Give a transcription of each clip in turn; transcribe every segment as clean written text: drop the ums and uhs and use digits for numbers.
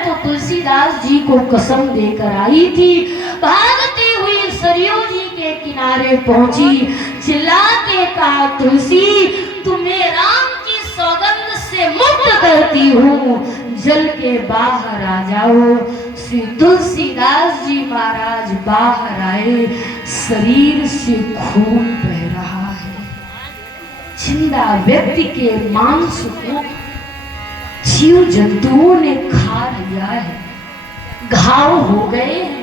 तो तुलसीदास जी को कसम देकर आई थी। भागती हुई सरयू जी के किनारे पहुंची, चिल्ला के कहा, तुलसी तुम्हें राम की सौगंध से मुक्त करती हूँ, जल के बाहर आ जाओ। श्री तुलसीदास जी महाराज बाहर आए, शरीर से खून बह रहा है। जिंदा व्यक्ति के मांस को जीव जंतुओं ने खा लिया है, घाव हो गए हैं।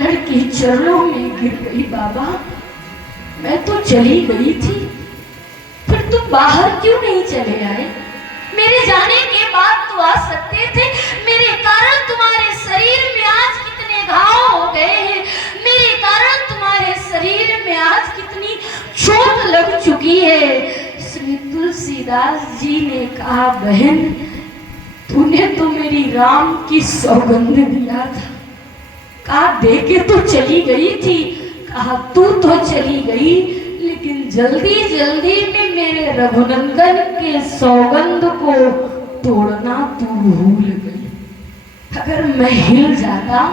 लड़की चरणों में गिर गई, बाबा मैं तो चली गई थी, फिर तुम बाहर क्यों नहीं चले आए? मेरे जाने के बाद तो आ सकते थे। मेरे कारण तुम्हारे शरीर में आज कितने घाव हो गए हैं, मेरे कारण तुम्हारे शरीर में आज कितनी चोट लग चुकी है। श्री तुलसीदास जी ने कहा, बहन तूने तो मेरी राम की सौगंध दिया था। कहा दे के तो चली गई थी, कहा तू तो चली गई, लेकिन जल्दी जल्दी में मेरे रघुनंदन के सौगंध को तोड़ना तू भूल गई। अगर मैं हिल जाता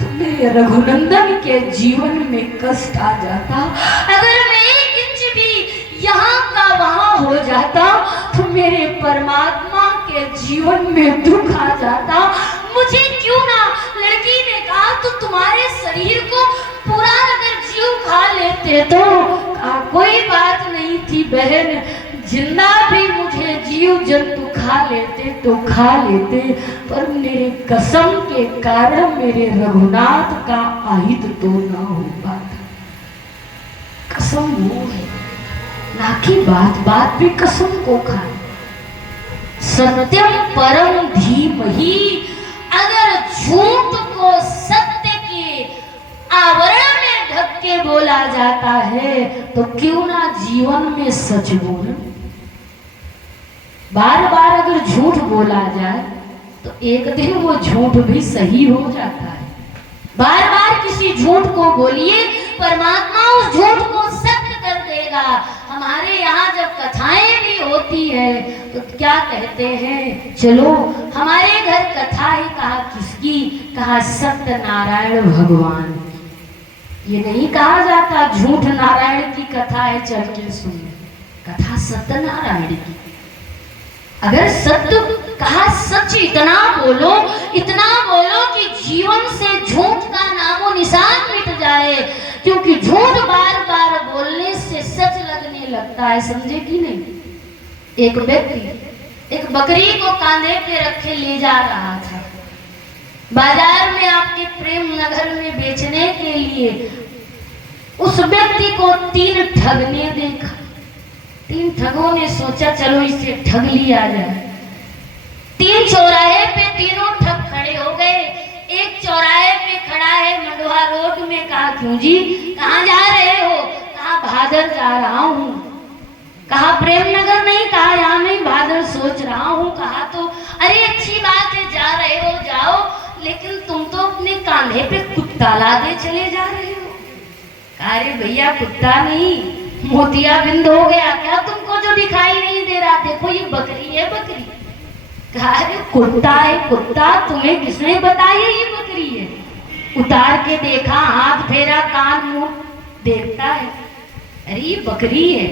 तो मेरे रघुनंदन के जीवन में कष्ट आ जाता। अगर मैं एक इंच भी यहाँ का वहां हो जाता तो मेरे परमात्मा के जीवन में दुख आ जाता। मुझे क्यों ना, लड़की ने कहा, तो तुम्हारे शरीर को पूरा अगर जीव खा लेते तो कोई बात नहीं थी बहन, जिंदा भी मुझे जीव जंतु खा लेते तो खा लेते, पर मेरे कसम के कारण मेरे रघुनाथ का आहित तो ना हो पाता। कसम वो है ना कि बात बात भी कसम को खाए। सत्यम परम धीमहि, अगर झूठ को सत्य के आवरण में ढक के बोला जाता है तो क्यों ना जीवन में सच बोलो। बार बार अगर झूठ बोला जाए तो एक दिन वो झूठ भी सही हो जाता है। बार बार किसी झूठ को बोलिए, परमात्मा उस झूठ को सत्य कर देगा। हमारे यहाँ जब कथाएं भी होती है तो क्या कहते हैं, चलो हमारे घर कथा है, कहा किसकी, कहा सत्यनारायण भगवान। ये नहीं कहा जाता झूठ नारायण की कथा है चल के सुन, कथा सत्यनारायण की। अगर सत्य कहा, सच इतना बोलो कि जीवन से झूठ का नामो निशान मिट जाए, क्योंकि झूठ बार बार बोलने से सच लगने लगता है, समझे कि नहीं। एक व्यक्ति एक बकरी को कांधे पे रखे ले जा रहा था बाजार में आपके प्रेम नगर में बेचने के लिए। उस व्यक्ति को 3 ठग ने देखा। 3 ठगों ने सोचा चलो इसे ठग लिया जाए। 3 चौराहे पे तीनों ठग खड़े हो गए। एक चौराहे पे खड़ा है मंडवा रोड में, कहा क्यों जी कहाँ जा रहे हो, कहा भादर जा रहा हूँ। कहा प्रेमनगर नहीं, कहा यहाँ नहीं भादर सोच रहा हूँ। कहा तो अरे अच्छी बात है, जा रहे हो जाओ, लेकिन तुम तो अपने कांधे पे कुत्ता लादे चले जा रहे हो। अरे भैया कुत्ता नहीं, मोतियाबिंद हो गया क्या तुमको जो दिखाई नहीं दे रहा, देखो ये बकरी है बकरी। कहा अरे कुत्ता है कुत्ता, तुम्हें किसने बताया ये बकरी है। उतार के देखा, हाथ फेरा, कान मुंह देखता है, अरे ये बकरी है।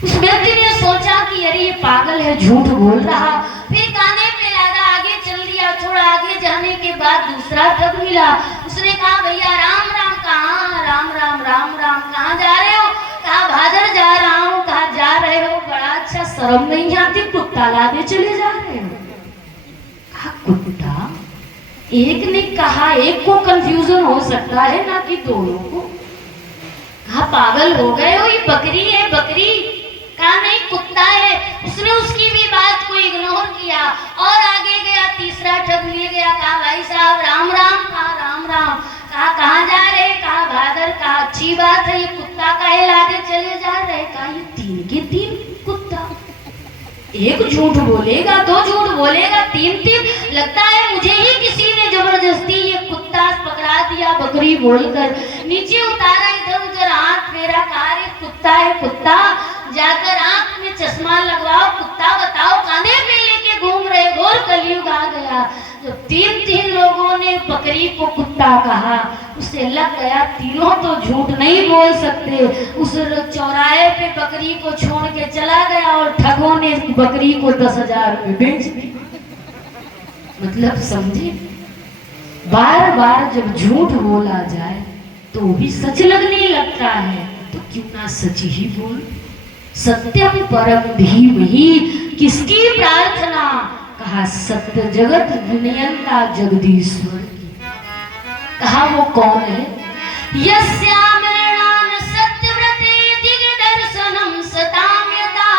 उस व्यक्ति ने सोचा कि अरे ये पागल है, झूठ बोल रहा। फिर काने पे लादा, आगे चल दिया। थोड़ा आगे जाने के बाद दूसरा ठग मिला। उसने कहा भैया राम राम, कहाँ राम राम राम राम, कहाँ जा रहे हो, कहा भादर जा रहा हूँ। कहा जा रहे हो, बड़ा अच्छा, शर्म नहीं आती, कुत्ता लादे चले जा रहे हो। कहा कुत्ता, एक ने कहा, एक को कंफ्यूजन हो सकता है ना कि दोनों को। कहा पागल हो गए हो, ये बकरी है बकरी। कहा नहीं कुत्ता है। उसने उसकी भी बात को इग्नोर किया और आगे गया। तीसरा ठग मिल गया। कहा भाई साहब राम राम, कहा राम राम। कहा कहाँ जा रहे, कहा भादर। कहा अच्छी बात है, ये कुत्ता काहे लादे चले जा रहे। कहा ये 3 के 3 कुत्ता, एक झूठ बोलेगा, 2 झूठ बोलेगा, 3 लगता है मुझे ही किसी ने जबरदस्ती ये कुत्ता पकड़ा दिया बकरी बोलकर। नीचे उतारा, इधर उधर हाथ फेरा। कहा रे कुत्ता है कुत्ता, जाकर आंख में चश्मा लगवाओ, कुत्ता बताओ काने पे लेके घूम रहे, घोर कलयुग गया। जब 3 लोगों ने बकरी को कुत्ता कहा, उसे लग गया तीनों तो झूठ नहीं बोल सकते। उस चौराहे पे बकरी को छोड़ के चला गया और ठगों ने बकरी को 10,000 रुपये बेच दी। मतलब समझे, बार बार जब झूठ बोला जाए तो भी सच लगने लगता है, तो क्यों ना सच ही बोल। सत्यम परम धीमहि, किसकी प्रार्थना, कहा सत्य जगत नियंता जगदीश्वर की। कहा वो कौन है, यस्यामरणान सत्यव्रते दिग्दर्शनम सताम यथा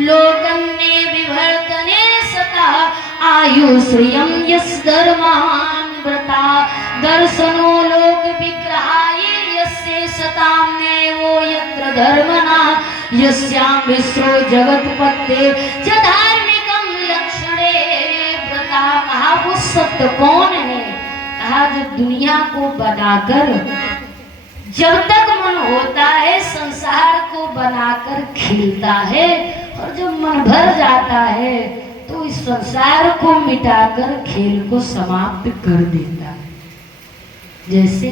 लोकन्ने विवर्तने सता आयु श्रियम यस् धर्मान व्रता दर्शनो लोक विग्रहाय यस्य सताम्ने वो यत्र धर्मना यस्याम विश्रो जगतपते च धार्मिकम लक्षणे व्रता। कहा वो सत्य कौन है, कहा जो दुनिया को बनाकर जब तक मन होता है संसार को बनाकर खिलता है, और जब मन भर जाता है तो इस संसार को मिटाकर खेल को समाप्त कर देता है। जैसे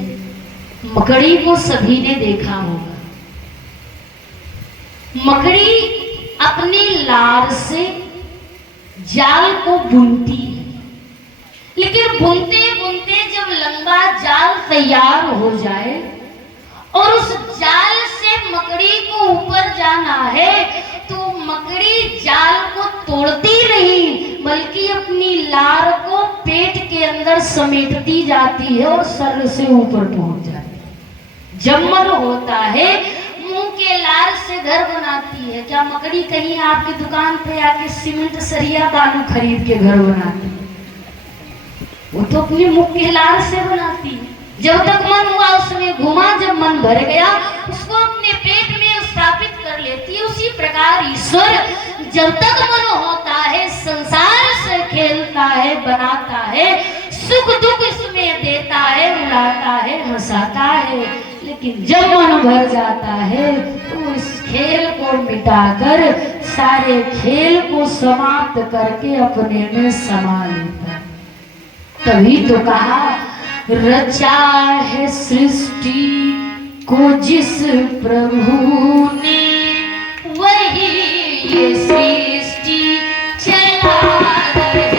मकड़ी को सभी ने देखा होगा, मकड़ी अपनी लार से जाल को बुनती है, लेकिन बुनते बुनते जब लंबा जाल तैयार हो जाए और उस जाल से मकड़ी को ऊपर जाना है, तो मकड़ी जाल को तोड़ती नहीं बल्कि अपनी लार को पेट के अंदर समेटती जाती है और सर से ऊपर पहुंच जाती है। जब मन होता है मुंह के लार से घर बनाती है। क्या मकड़ी कहीं आपकी दुकान पे आके सीमेंट सरिया बालू खरीद के घर बनाती है? वो तो अपनी मुंह के लार से बनाती है। जब तक मन हुआ उसमें घुमा, जब मन भर गया उसको अपने पेट में स्थापित कर लेती है। उसी प्रकार ईश्वर जब तक मन होता है संसार से खेलता है, बनाता है, सुख दुख इसमें देता है, उड़ाता है, हंसाता है। लेकिन जब मन भर जाता है तो इस खेल को मिटाकर सारे खेल को समाप्त करके अपने में समा लेता है। तभी तो कहा रचा है सृष्टि को जिस प्रभु ने, वही ये सृष्टि